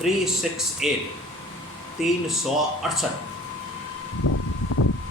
368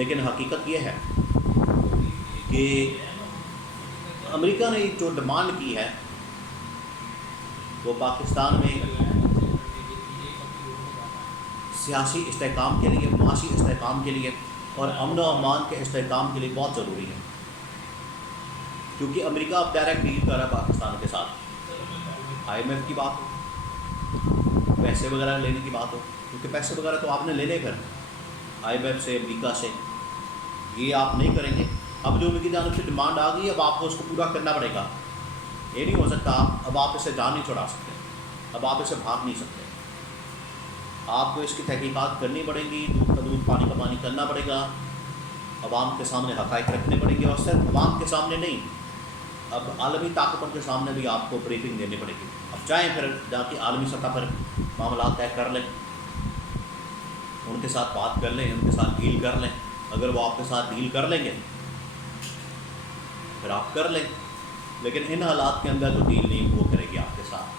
لیکن حقیقت یہ ہے کہ امریکہ نے جو ڈیمانڈ کی ہے وہ پاکستان میں سیاسی استحکام کے لیے، معاشی استحکام کے لیے اور امن و امان کے استحکام کے لیے بہت ضروری ہے، کیونکہ امریکہ اب ڈائریکٹ ڈیل کر رہا ہے پاکستان کے ساتھ۔ آئی ایم ایف کی بات ہو، پیسے وغیرہ لینے کی بات ہو، کیونکہ پیسے وغیرہ تو آپ نے لینے پھر آئی ایم ایف سے، امریکہ سے، یہ آپ نہیں کریں گے۔ اب جو ان کی جانب سے ڈیمانڈ آ گئی، اب آپ کو اس کو پورا کرنا پڑے گا۔ یہ نہیں ہو سکتا اب آپ اسے جان نہیں چھڑا سکتے، اب آپ اسے بھاگ نہیں سکتے۔ آپ کو اس کی تحقیقات کرنی پڑے گی، دودھ کا دودھ پانی کا پانی کرنا پڑے گا، عوام کے سامنے حقائق رکھنے پڑیں گے، اور صرف عوام کے سامنے نہیں، اب عالمی طاقتوں کے سامنے بھی آپ کو بریفنگ دینی پڑے گی۔ اب چاہیں پھر جا کے عالمی سطح پر معاملات طے کر لیں، ان کے ساتھ بات کر لیں، ان کے ساتھ ڈیل کر لیں۔ اگر وہ آپ کے ساتھ ڈیل کر لیں گے پھر آپ کر لیں، لیکن ان حالات کے اندر تو ڈیل نہیں وہ کرے گی آپ کے ساتھ،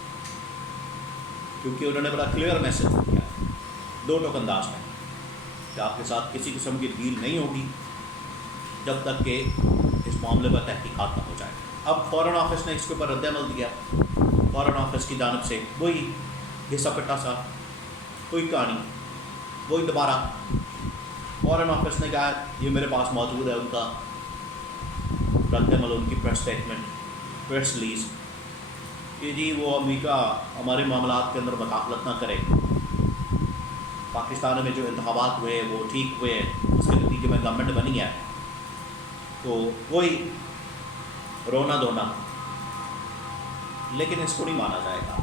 کیونکہ انہوں نے بڑا کلیئر میسج دیا ہے دو ٹوک انداز میں کہ آپ کے ساتھ کسی قسم کی ڈیل نہیں ہوگی جب تک کہ اس معاملے پر تحقیقات نہ ہو جائے۔ اب فارن آفس نے اس کے اوپر رد عمل دیا، فارن آفس کی جانب سے وہی حصہ پٹا سا، کوئی کہانی، وہی دوبارہ فارن آفس نے کہا، یہ میرے پاس موجود ہے ان کا رد عمل، ان کی پریس اسٹیٹمنٹ، پریس ریلیز کہ جی وہ امریکہ ہمارے معاملات کے اندر مداخلت نہ کرے، پاکستان میں جو انتخابات ہوئے وہ ٹھیک ہوئے، اس کے نتیجے میں گورنمنٹ بنی ہے، تو وہی رونا دھونا۔ لیکن اس کو نہیں مانا جائے گا،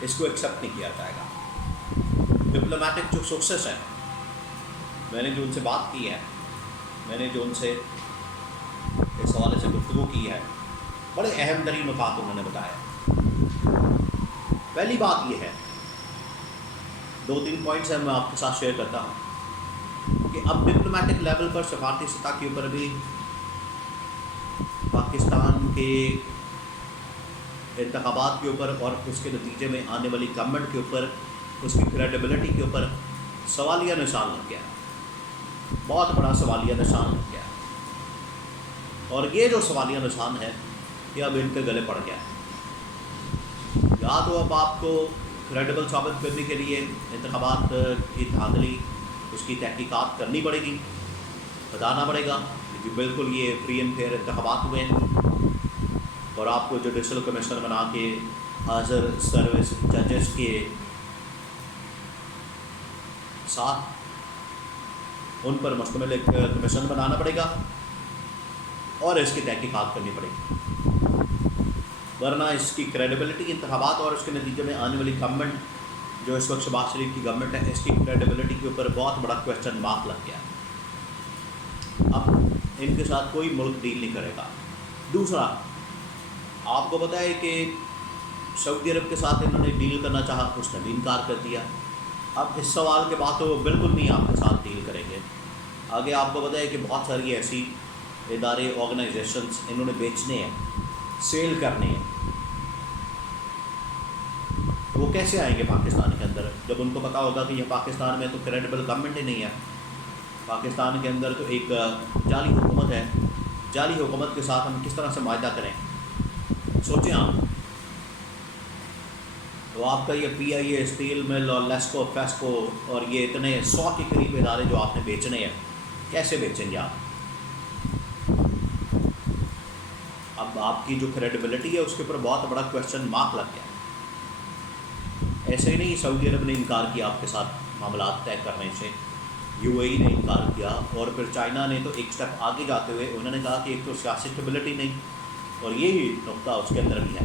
اس کو ایکسیپٹ نہیں کیا جائے گا۔ ڈپلومیٹک جو سکسیس ہے، میں نے جو ان سے بات کی ہے، میں نے جو ان سے اس حوالے سے گفتگو کی ہے، بڑے اہم ترین نکات انہوں نے بتایا۔ پہلی بات یہ ہے، دو تین پوائنٹس ہیں میں آپ کے ساتھ شیئر کرتا ہوں کہ اب ڈپلومیٹک لیول پر، سفارتی سطح کے اوپر بھی پاکستان کے انتخابات کے اوپر اور اس کے نتیجے میں آنے والی گورنمنٹ کے اوپر، اس کی کریڈیبلٹی کے اوپر سوالیہ نشان لگ گیا، بہت بڑا سوالیہ نشان لگ گیا، اور یہ جو سوالیہ نشان ہے یہ اب ان کے گلے پڑ گیا ہے۔ یا تو اب آپ کو کریڈیبل ثابت کرنے کے لیے انتخابات کی دھاندلی، اس کی تحقیقات کرنی پڑے گی، بتانا پڑے گا کہ بالکل یہ فری اینڈ فیئر انتخابات ہوئے ہیں، اور آپ کو جوڈیشل کمیشنر بنا کے حاضر سروس ججز کے ساتھ ان پر مشتمل ایک کمیشن بنانا پڑے گا اور اس کی تحقیقات کرنی پڑے گی، ورنہ اس کی کریڈیبلٹی، انتخابات اور اس کے نتیجے میں آنے والی گورنمنٹ جو اس وقت شہباز شریف کی گورنمنٹ ہے، اس کی کریڈیبلٹی کے اوپر بہت بڑا کویسچن مارک لگ گیا۔ اب ان کے ساتھ کوئی ملک ڈیل نہیں کرے گا۔ دوسرا، آپ کو پتہ ہے کہ سعودی عرب کے ساتھ انہوں نے ڈیل کرنا چاہا، اس نے بھی انکار کر دیا۔ اب اس سوال کے بعد تو وہ بالکل نہیں آپ کے ساتھ ڈیل کریں گے۔ آگے آپ کو پتہ ہے کہ بہت ساری ایسی ادارے، آرگنائزیشنز انہوں نے بیچنے ہیں، سیل کرنے ہیں، وہ کیسے آئیں گے پاکستان کے اندر جب ان کو پتہ ہوگا کہ یہ پاکستان میں تو کریڈیبل گورنمنٹ ہی نہیں ہے، پاکستان کے اندر تو ایک جعلی حکومت ہے، جعلی حکومت کے ساتھ ہم کس طرح سے معاہدہ کریں؟ سوچیں آپ، تو آپ کا یہ پی آئی اے، اسٹیل مل اور لیسکو، فیسکو اور یہ اتنے 100 کے قریب ادارے جو آپ نے بیچنے ہیں، کیسے بیچیں گے آپ؟ اب آپ کی جو کریڈیبلٹی ہے اس کے اوپر بہت بڑا کویسچن مارک لگ گیا۔ ایسے ہی نہیں سعودی عرب نے انکار کیا آپ کے ساتھ معاملات طے کرنے سے، یو اے ای نے انکار کیا، اور پھر چائنا نے تو ایک سٹیپ آگے جاتے ہوئے انہوں نے کہا کہ ایک تو سیاسی اسٹیبلٹی نہیں، اور یہی نقطہ اس کے اندر بھی ہے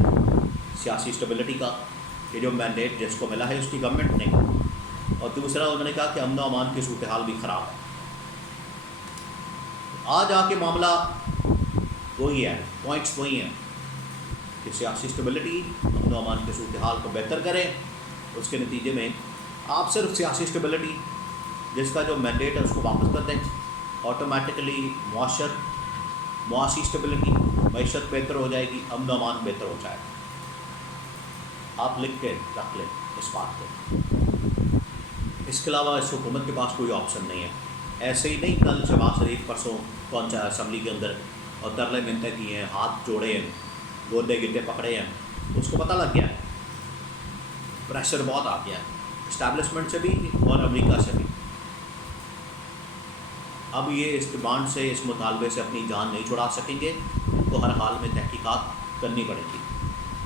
سیاسی اسٹیبلٹی کا، کہ جو مینڈیٹ جس کو ملا ہے اس کی گورنمنٹ نے، اور دوسرا انہوں نے کہا کہ امن و امان کی صورتحال بھی خراب ہے۔ آج آ کے معاملہ وہی ہے، پوائنٹس وہی ہیں کہ سیاسی اسٹیبلٹی، امن و امان کی صورتحال کو بہتر کریں، اس کے نتیجے میں آپ صرف سیاسی اسٹیبلٹی، جس کا جو مینڈیٹ ہے اس کو واپس کر دیں، آٹومیٹکلی معاشی اسٹیبلٹی، معیشت بہتر ہو جائے گی، امن و امان بہتر ہو جائے گا۔ آپ لکھ کے رکھ لیں اس بات کو، اس کے علاوہ اس حکومت کے پاس کوئی آپشن نہیں ہے۔ ایسے ہی نہیں کل شہباز شریف پرسوں پہنچا اسمبلی کے اندر اور ترلے منتیں کیے ہیں، ہاتھ جوڑے ہیں، گودے گدے پکڑے ہیں، اس کو پتہ لگ گیا ہے، پریشر بہت آ گیا ہے اسٹیبلشمنٹ سے بھی اور امریکہ سے بھی۔ اب یہ اس ڈیمانڈ سے، اس مطالبے سے اپنی جان نہیں چھڑا سکیں گے، ان کو ہر حال میں تحقیقات کرنی پڑے گی۔